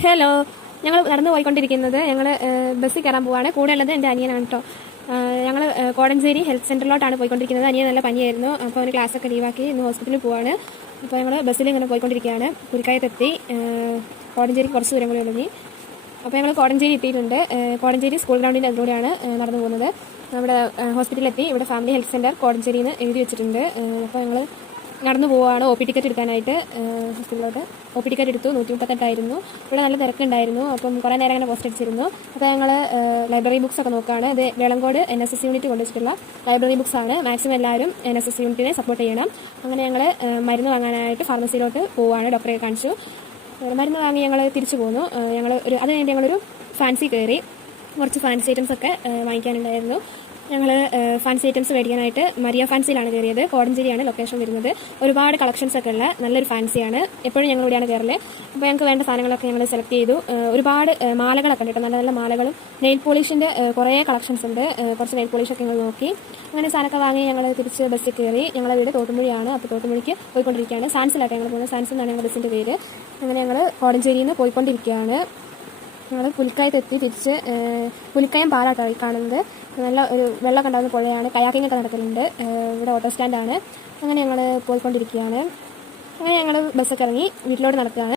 Hello, ഞങ്ങൾ നടന്നു പോയിക്കൊണ്ടിരിക്കുന്നത് ഞങ്ങൾ ബസ്സിൽ കയറാൻ പോവാണ്. കൂടെ ഉള്ളത് എൻ്റെ അനിയനാണ് കേട്ടോ. ഞങ്ങൾ കോടഞ്ചേരി ഹെൽത്ത് സെൻ്ററിലോട്ടാണ് പോയിക്കൊണ്ടിരിക്കുന്നത്. അനിയൻ നല്ല പനിയായിരുന്നു, അപ്പോൾ അവന് ക്ലാസ്സൊക്കെ ലീവാക്കി ഇന്ന് ഹോസ്പിറ്റലിൽ പോവാണ്. അപ്പോൾ ഞങ്ങൾ ബസ്സിൽ ഇങ്ങനെ പോയിക്കൊണ്ടിരിക്കുകയാണ്. പുലിക്കായത്തെത്തി. കോടഞ്ചേരി കുറച്ച് ദൂരം കൂടി ഉള്ളി. അപ്പോൾ ഞങ്ങൾ കോടഞ്ചേരി എത്തിയിട്ടുണ്ട്. കോടഞ്ചേരി സ്കൂൾ ഗ്രൗണ്ടിൻ്റെ അതിലൂടെയാണ് നടന്നു പോകുന്നത്. നമ്മുടെ ഹോസ്പിറ്റലിലെത്തി. ഇവിടെ ഫാമിലി ഹെൽത്ത് സെൻറ്റർ കോടഞ്ചേരി എന്ന് എഴുതി വെച്ചിട്ടുണ്ട്. അപ്പോൾ ഞങ്ങൾ നടന്നു പോവുകയാണ് ഒ പി ടിക്കറ്റ് എടുക്കാനായിട്ട് ഹോസ്പിറ്റലിലോട്ട്. ഒ പി ടിക്കറ്റ് എടുത്തു. 138 ഇവിടെ നല്ല തിരക്കുണ്ടായിരുന്നു. അപ്പം കുറേ നേരം അങ്ങനെ പോസ്റ്റ് അടിച്ചിരുന്നു. അപ്പോൾ ഞങ്ങൾ ലൈബ്രറി ബുക്സ് ഒക്കെ നോക്കുകയാണ്. ഇത് വേളങ്കോട് NSS യൂണിറ്റ് കൊണ്ടുവച്ചിട്ടുള്ള ലൈബ്രറി ബുക്സ് ആണ്. മാക്സിമം എല്ലാവരും NSS യൂണിറ്റിനെ സപ്പോർട്ട് ചെയ്യണം. അങ്ങനെ ഞങ്ങൾ മരുന്ന് വാങ്ങാനായിട്ട് ഫാർമസിയിലോട്ട് പോവുകയാണ്. ഡോക്ടറെ കാണിച്ചു. മരുന്ന് വാങ്ങി ഞങ്ങൾ തിരിച്ചു പോന്നു. അത് കഴിഞ്ഞ് ഞങ്ങളൊരു ഫാൻസി കയറി. കുറച്ച് ഫാൻസി ഐറ്റംസ് ഒക്കെ വാങ്ങിക്കാനുണ്ടായിരുന്നു. ഞങ്ങൾ ഫാൻസി ഐറ്റംസ് മേടിക്കാനായിട്ട് മരിയ ഫാൻസിയിലാണ് കയറിയത്. കോടഞ്ചേരിയാണ് ലൊക്കേഷൻ വരുന്നത്. ഒരുപാട് കളക്ഷൻസ് ഒക്കെ ഉള്ള നല്ലൊരു ഫാൻസിയാണ്. എപ്പോഴും ഞങ്ങളിവിടെയാണ് കയറല്. അപ്പോൾ ഞങ്ങൾക്ക് വേണ്ട സാധനങ്ങളൊക്കെ ഞങ്ങൾ സെലക്ട് ചെയ്തു. ഒരുപാട് മാലകളൊക്കെ ഉണ്ട് കേട്ടോ. നല്ല നല്ല മാലകളും നെയിൽ പോളിഷിൻ്റെ കുറേ കളക്ഷൻസ് ഉണ്ട്. കുറച്ച് നെയിൽ പോളിഷൊക്കെ ഞങ്ങൾ നോക്കി. അങ്ങനെ സാധനമൊക്കെ വാങ്ങി ഞങ്ങൾ തിരിച്ച് ബസ്സിൽ കയറി. ഞങ്ങളുടെ വീട് തോട്ടുമൊഴിയാണ്. അപ്പോൾ തോട്ടുമൊഴിക്ക് പോയിക്കൊണ്ടിരിക്കുകയാണ്. സാൻസിലായിട്ട് ഞങ്ങൾ പോകുന്നത്. സാൻസ് എന്നാണ് ഞങ്ങളുടെ ബസ്സിൻ്റെ പേര്. അങ്ങനെ ഞങ്ങൾ കോടഞ്ചേരിയിൽ നിന്ന് പോയിക്കൊണ്ടിരിക്കുകയാണ്. ഞങ്ങൾ പുലിക്കായത്തെത്തി. തിരിച്ച് പുലിക്കയം പാലാട്ടാണ് കാണുന്നത്. നല്ല ഒരു വെള്ളം ഉണ്ടാകുന്ന പുഴയാണ്. കയാക്കിംഗ് ഒക്കെ നടക്കുന്നുണ്ട്. ഇവിടെ ഓട്ടോ സ്റ്റാൻഡാണ്. അങ്ങനെ ഞങ്ങൾ പോയിക്കൊണ്ടിരിക്കുകയാണ്. അങ്ങനെ ഞങ്ങൾ ബസ്സൊക്കെ ഇറങ്ങി വീട്ടിലോട്ട് നടക്കുകയാണ്.